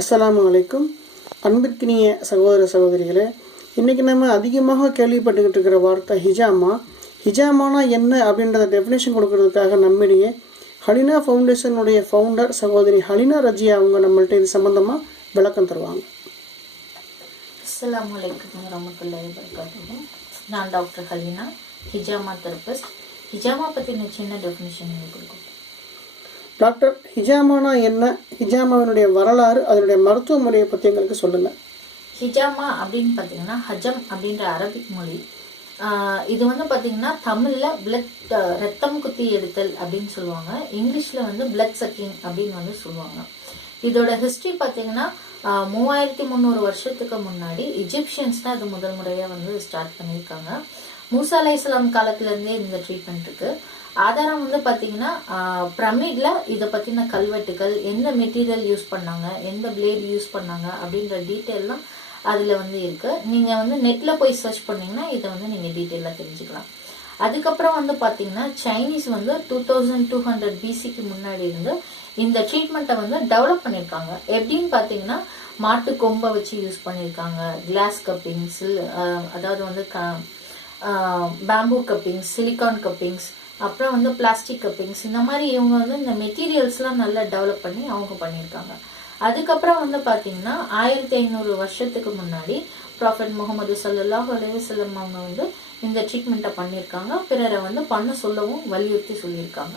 அஸ்ஸலாமு அலைக்கும். அன்பிற்கினிய சகோதர சகோதரிகளே, இன்றைக்கி நம்ம அதிகமாக கேள்விப்பட்டுக்கிட்டு இருக்கிற வார்த்தை ஹிஜாமா. ஹிஜாமானா என்ன அப்படின்றத டெஃபினேஷன் கொடுக்கறதுக்காக நம்மிடையே ஹலினா ஃபவுண்டேஷனுடைய ஃபவுண்டர் சகோதரி ஹலினா ரஜியா அவங்க நம்மள்ட்ட இது சம்மந்தமாக விளக்கம் தருவாங்க. அஸ்ஸலாமு அலைக்கும் வரஹ்மத்துல்லாஹி வபரகாத்துஹு. நான் டாக்டர் ஹலினா, ஹிஜாமா தெரபிஸ்ட். ஹிஜாமா பற்றின சின்ன டெஃபினிஷன் நீங்கள் கொடுக்கும். டாக்டர், ஹிஜாமானா என்ன, ஹிஜாமாவினுடைய வரலாறு, அதனுடைய மருத்துவ முறையை பற்றி எங்களுக்கு சொல்லுங்கள். ஹிஜாமா அப்படின்னு பார்த்தீங்கன்னா ஹஜம் அப்படின்ற அரபிக் மொழி. இது பார்த்தீங்கன்னா தமிழில் ரத்தம் குத்தி எடுத்தல் அப்படின்னு சொல்லுவாங்க. இங்கிலீஷில் பிளட் சக்கிங் அப்படின்னு சொல்லுவாங்க. இதோட ஹிஸ்ட்ரி பார்த்தீங்கன்னா 3300 வருஷத்துக்கு முன்னாடி இஜிப்சியன்ஸ் தான் இது முதல் முறையாக ஸ்டார்ட் பண்ணியிருக்காங்க. மூசா அலைஹிஸ்ஸலாம் காலத்துலேருந்தே இந்த ட்ரீட்மெண்ட் இருக்கு. ஆதாரம் பார்த்தீங்கன்னா பிரமிட்ல இதை பற்றின கல்வெட்டுகள், எந்த மெட்டீரியல் யூஸ் பண்ணாங்க, எந்த பிளேட் யூஸ் பண்ணாங்க அப்படின்ற டீட்டெயிலாம் அதில் இருக்கு. நீங்கள் நெட்டில் போய் சர்ச் பண்ணீங்கன்னா இதை நீங்கள் டீட்டெயிலாக தெரிஞ்சுக்கலாம். அதுக்கப்புறம் பார்த்தீங்கன்னா சைனீஸ் 2200 பிசிக்கு முன்னாடி இருந்து இந்த ட்ரீட்மெண்ட்டை டெவலப் பண்ணியிருக்காங்க. எப்படின்னு பார்த்தீங்கன்னா மாட்டு கொம்பை வச்சு யூஸ் பண்ணியிருக்காங்க, கிளாஸ் கப்பிங்ஸ், அதாவது பேம்பூ கப்பிங்ஸ், சிலிக்கான் கப்பிங்ஸ், அப்புறம் பிளாஸ்டிக் கப்பிங்ஸ், இந்த மாதிரி இவங்க இந்த மெட்டீரியல்ஸ்லாம் நல்லா டெவலப் பண்ணி அவங்க பண்ணியிருக்காங்க. அதுக்கப்புறம் பார்த்தீங்கன்னா 1500 வருஷத்துக்கு முன்னாடி ப்ராஃபெட் முகமது ஸல்லல்லாஹு அலைஹி வஸல்லம் அவங்க இந்த ட்ரீட்மெண்ட்டை பண்ணியிருக்காங்க. பிறரை பண்ண சொல்லவும் வலியுறுத்தி சொல்லியிருக்காங்க.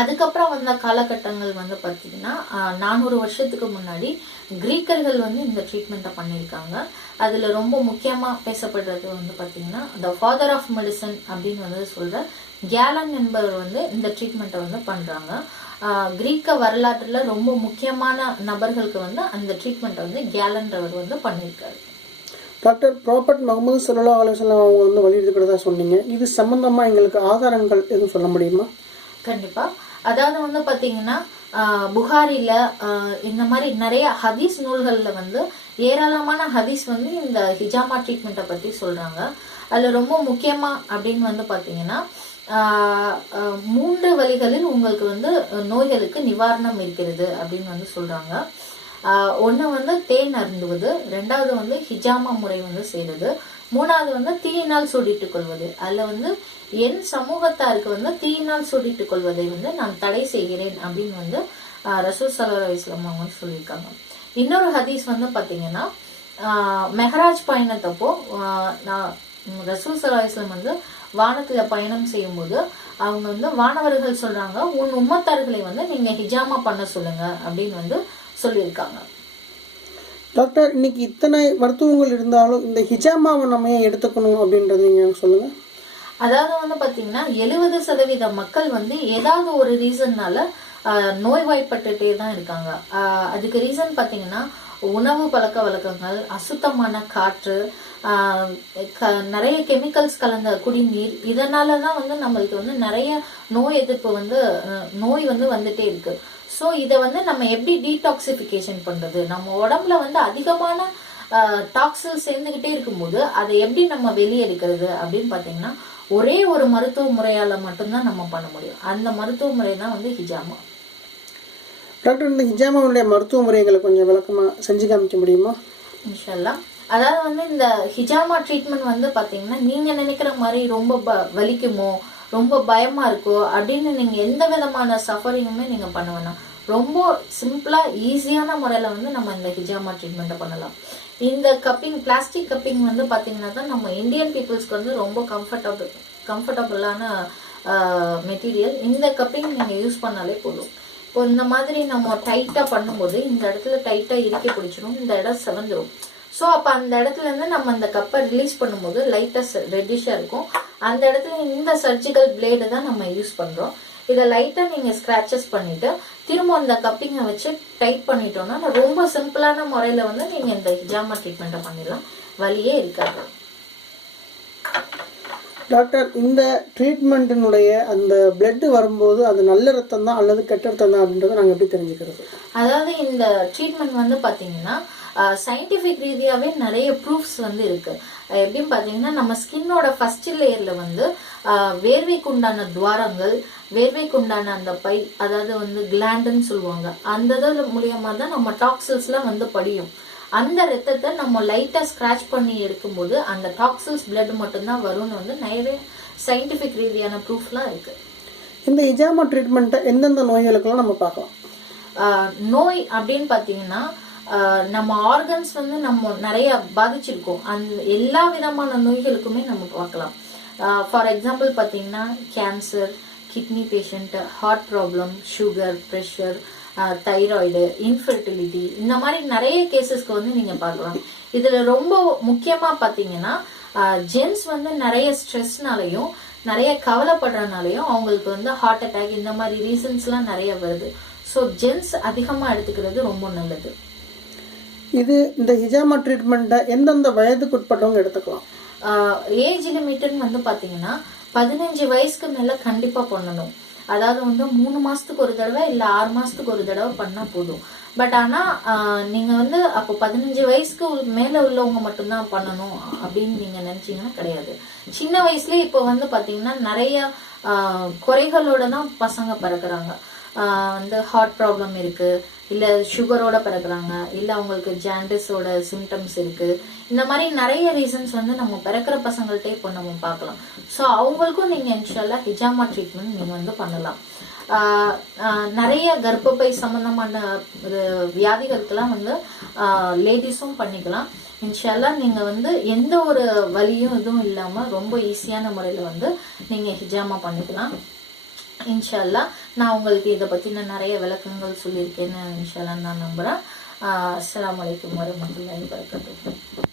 அதுக்கப்புறம் வந்த காலகட்டங்கள் பார்த்தீங்கன்னா 400 வருஷத்துக்கு முன்னாடி கிரீக்கர்கள் இந்த ட்ரீட்மெண்ட்டை பண்ணியிருக்காங்க. அதில் ரொம்ப முக்கியமாக பேசப்படுறது பார்த்தீங்கன்னா த ஃபாதர் ஆஃப் மெடிசன் அப்படின்னு சொல்கிற கேலன் என்பவர் இந்த ட்ரீட்மெண்ட்டை பண்ணுறாங்க. கிரீக்க வரலாற்றில் ரொம்ப முக்கியமான நபர்களுக்கு அந்த ட்ரீட்மெண்ட்டை கேலன்றவர் பண்ணியிருக்காரு. டாக்டர், ப்ராஃபெட் முகமது ஸல்லல்லாஹு அலைஹி வஸல்லம் அவங்க வலியுறுத்திக்கிறதா சொன்னீங்க. இது சம்பந்தமாக எங்களுக்கு ஆதாரங்கள் எதுவும் சொல்ல முடியுமா? கண்டிப்பா. அதாவது பாத்தீங்கன்னா புகாரில இந்த மாதிரி நிறைய ஹதீஸ் நூல்கள்ல ஏராளமான ஹதீஸ் இந்த ஹிஜாமா ட்ரீட்மெண்ட்டை பத்தி சொல்றாங்க. அதுல ரொம்ப முக்கியமா அப்படின்னு பாத்தீங்கன்னா 3 வழிகளில் உங்களுக்கு நோய்களுக்கு நிவாரணம் இருக்கிறது அப்படின்னு சொல்றாங்க. ஒன்று தேன் அருந்துவது, 2வது ஹிஜாமா முறை செய்வது, 3வது தீயினால் சூடிட்டுக் கொள்வது. அதுல என் சமூகத்தாருக்கு தீயினால் சூடிட்டுக் கொள்வதை நான் தடை செய்கிறேன் அப்படின்னு ரசூல் ஸல்லல்லாஹு அலைஹி வஸல்லம் அவங்க சொல்லியிருக்காங்க. இன்னொரு ஹதீஸ் பாத்தீங்கன்னா மெஹராஜ் பயணத்தப்போ ரசூல் ஸல்லல்லாஹு அலைஹி வஸல்லம் வானத்துல பயணம் செய்யும் போது அவங்க வானவர்கள் சொல்றாங்க, உன் உம்மத்தார்களை நீங்க ஹிஜாமா பண்ண சொல்லுங்க அப்படின்னு சொல்லியிருக்காங்க. டாக்டர், இன்னைக்கு இத்தனை மருத்துவங்கள் இருந்தாலும் இந்த ஹிஜாமாவை நம்ம ஏன் எடுத்துக்கணும் அப்படின்றது நீங்க சொல்லுங்க. அதாவது பாத்தீங்கன்னா 70% மக்கள் ஏதாவது ஒரு ரீசன்னால நோய்வாய்ப்பட்டுட்டே தான் இருக்காங்க. அதுக்கு ரீசன் பாத்தீங்கன்னா உணவு பழக்க வழக்கங்கள், அசுத்தமான காற்று, நிறைய கெமிக்கல்ஸ் கலந்த குடிநீர், இதனாலதான் நம்மளுக்கு நிறைய நோய் எதிர்ப்பு நோய் வந்துட்டே இருக்கு. ஸோ இதை நம்ம எப்படி டீடாக்சிஃபிகேஷன் பண்றது, நம்ம உடம்புல அதிகமான டாக்ஸில் சேர்ந்துகிட்டே இருக்கும்போது அதை எப்படி நம்ம வெளியே எடுக்கிறது அப்படின்னு பாத்தீங்கன்னா ஒரே ஒரு மருத்துவ முறையால மட்டும்தான் நம்ம பண்ண முடியும். அந்த மருத்துவ முறை தான் ஹிஜாமா. டாக்டர், இந்த ஹிஜாமாவுடைய மருத்துவ முறைகளை கொஞ்சம் விளக்கமா செஞ்சு காமிக்க முடியுமா? இன்ஷால்லா. அதாவது இந்த ஹிஜாமா ட்ரீட்மெண்ட் பாத்தீங்கன்னா நீங்க நினைக்கிற மாதிரி ரொம்ப வலிக்குமோ, ரொம்ப பயமா இருக்கோ அப்படின்னு நீங்க எந்த விதமான சஃபரிங்குமே நீங்க பண்ண வேணாம். ரொம்ப சிம்பிளா ஈஸியான முறையில நம்ம இந்த ஹிஜாமா ட்ரீட்மெண்ட்டை பண்ணலாம். இந்த கப்பிங், பிளாஸ்டிக் கப்பிங் பாத்தீங்கன்னா தான் நம்ம இந்தியன் பீப்புள்ஸ்க்கு ரொம்ப கம்ஃபர்டபுளான மெட்டீரியல். இந்த கப்பிங் நீங்க யூஸ் பண்ணாலே போதும். இப்போ இந்த மாதிரி நம்ம டைட்டா பண்ணும்போது இந்த இடத்துல டைட்டா இறுக்கி பிடிச்சிடும், இந்த இடம் செவந்துடும். ஸோ அப்போ அந்த இடத்துல இருந்து நம்ம அந்த கப்பை ரிலீஸ் பண்ணும்போது லைட்டாக ரெட்டிஷாக இருக்கும். அந்த இடத்துல இந்த சர்ஜிக்கல் பிளேடு தான் நம்ம யூஸ் பண்ணுறோம். இதை லைட்டாக நீங்கள் ஸ்க்ராச்சஸ் பண்ணிவிட்டு திரும்ப அந்த கப்பிங்கை வச்சு டைட் பண்ணிட்டோம்னா ரொம்ப சிம்பிளான முறையில் நீங்கள் இந்த ஹிஜாமா ட்ரீட்மெண்ட்டை பண்ணிடலாம். வலியே இருக்காது. டாக்டர், இந்த ட்ரீட்மெண்ட்டினுடைய அந்த பிளட் வரும்போது அது நல்ல ரத்தம் தான் அல்லது கெட்ட ரத்தம் தான் அப்படின்றத நாங்கள் எப்படி தெரிஞ்சுக்கிறது? அதாவது இந்த ட்ரீட்மெண்ட் பார்த்தீங்கன்னா சயின்டிஃபிக் ரீதியாகவே நிறைய ப்ரூஃப்ஸ் இருக்கு. எப்படின்னு பார்த்தீங்கன்னா நம்ம ஸ்கின்னோட ஃபர்ஸ்ட் லேயர்ல வேர்வைக்கு உண்டான துவாரங்கள், வேர்வைக்கு உண்டான அந்த பை, அதாவது வந்து கிளாண்டுன்னு சொல்லுவாங்க, அந்த இது மூலியமா தான் நம்ம டாக்ஸில்ஸ்லாம் வந்து படியும். அந்த ரத்தத்தை நம்ம லைட்டா ஸ்கிராச் பண்ணி எடுக்கும்போது அந்த டாக்ஸில்ஸ் பிளட் மட்டும்தான் வரும்னு வந்து நிறைய சயின்டிபிக் ரீதியான ப்ரூஃப்லாம் இருக்கு. இந்த ஹிஜாமா ட்ரீட்மெண்ட்டை எந்தெந்த நோய்களுக்கெல்லாம் நம்ம பார்க்கலாம்? நோய் அப்படின்னு பார்த்தீங்கன்னா நம்ம ஆர்கன்ஸ் வந்து நம்ம நிறைய பாதிச்சிருக்கோம். அந்த எல்லா விதமான நோய்களுக்குமே நம்ம பார்க்கலாம். ஃபார் எக்ஸாம்பிள் பார்த்தீங்கன்னா cancer, kidney patient, heart problem, sugar, pressure, thyroid, infertility, இந்த மாதிரி நிறைய கேசஸ்க்கு வந்து நீங்க பார்க்கலாம். இதுல ரொம்ப முக்கியமா பார்த்தீங்கன்னா ஜென்ஸ் வந்து நிறைய ஸ்ட்ரெஸ்னாலையும் நிறைய கவலைப்படுறதுனாலையும் அவங்களுக்கு வந்து ஹார்ட் அட்டாக் இந்த மாதிரி ரீசன்ஸ்லாம் நிறைய வருது. ஸோ ஜென்ஸ் அதிகமாக எடுத்துக்கிறது ரொம்ப நல்லது. இந்த ஹிஜாமா ட்ரீட்மெண்ட்டை எந்தெந்த வயதுக்கு உட்பட்டவங்க எடுத்துக்கலாம்? ஏஜ் லிமிட்னு வந்து பார்த்தீங்கன்னா 15 வயசுக்கு மேலே கண்டிப்பாக பண்ணணும். அதாவது வந்து 3 மாசத்துக்கு ஒரு தடவை இல்லை 6 மாசத்துக்கு ஒரு தடவை பண்ணால் போதும். பட் ஆனால் நீங்கள் வந்து அப்போ 15 வயசுக்கு மேலே உள்ளவங்க மட்டும்தான் பண்ணணும் அப்படின்னு நீங்கள் நினச்சிங்கன்னா கிடையாது. சின்ன வயசுலேயே இப்போ வந்து பார்த்தீங்கன்னா நிறைய குறைகளோட தான் பசங்க பிறக்கிறாங்க. வந்து ஹார்ட் ப்ராப்ளம் இருக்கு, இல்லை சுகரோட பிறக்கிறாங்க, இல்லை அவங்களுக்கு ஜாண்டிஸோட சிம்டம்ஸ் இருக்கு. இந்த மாதிரி நிறைய ரீசன்ஸ் வந்து நம்ம பிறக்கிற பசங்கள்ட்டே இப்போ நம்ம பார்க்கலாம். ஸோ அவங்களுக்கும் நீங்கள் இன்ஷால்லா ஹிஜாமா ட்ரீட்மெண்ட் நீங்கள் வந்து பண்ணலாம். நிறைய கர்ப்பப்பை சம்பந்தமான வியாதிகளுக்கெல்லாம் வந்து லேடிஸும் பண்ணிக்கலாம். இன்ஷால்லா நீங்கள் வந்து எந்த ஒரு வலியும் இதுவும் இல்லாமல் ரொம்ப ஈஸியான முறையில் வந்து நீங்கள் ஹிஜாமா பண்ணிக்கலாம். இன்ஷால்லா நான் உங்களுக்கு இதை பற்றின நிறைய விளக்கங்கள் சொல்லியிருக்கேன்னு இன்ஷால்லா நான் நம்புகிறேன். அஸ்ஸலாமு அலைக்கும் வரஹ்மத்துல்லாஹி வபரகாத்துஹு.